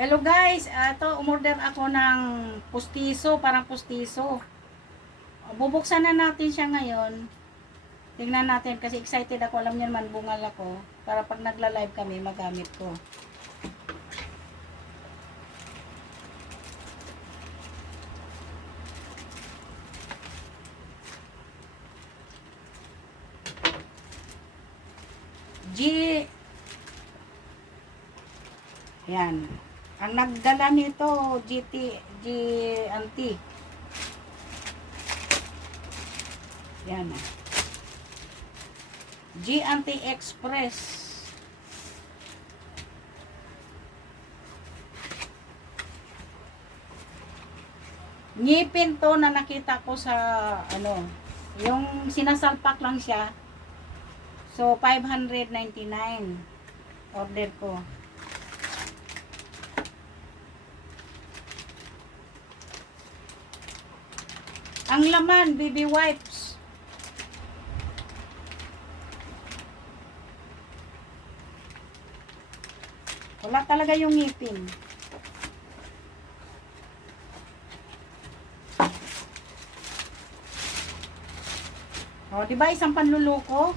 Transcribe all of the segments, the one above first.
Hello guys, ito umorder ako ng pustiso, parang pustiso. Bubuksan na natin siya ngayon. Tingnan natin kasi excited ako, alam niyo naman bungal ako para pag nagla-live kami magamit ko. G Yan. Ang nagdala nito, GT, G, anti. Yan. ah. G anti express. Ngipin to na nakita ko sa ano, yung sinasalpak lang siya. So 599 order ko. Ang laman, baby wipes. Wala talaga yung ngipin. O, di ba isang panluloko?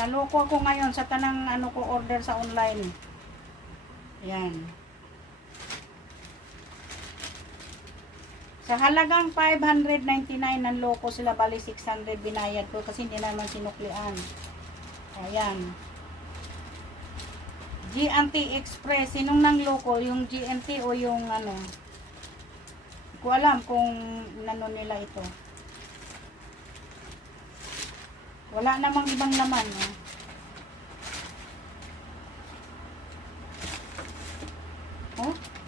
Naloko ako ngayon sa tanang ano ko order sa online. Yan. Sa halagang 599 ng loko sila bali 600 binayad ko kasi hindi naman sinuklian. Ayan. GNT Express. Sinong nang loko? Yung GNT o yung ano? Hindi ko alam kung nano nila ito. Wala namang ibang laman. Oh.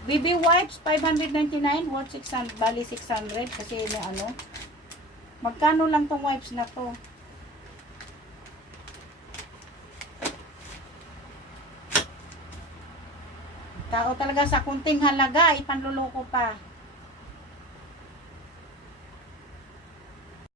BB wipes 599 worth 600 bali 600 kasi may ano. Magkano lang tong wipes na to? Tao talaga sa kunting halaga, ipanluloko pa.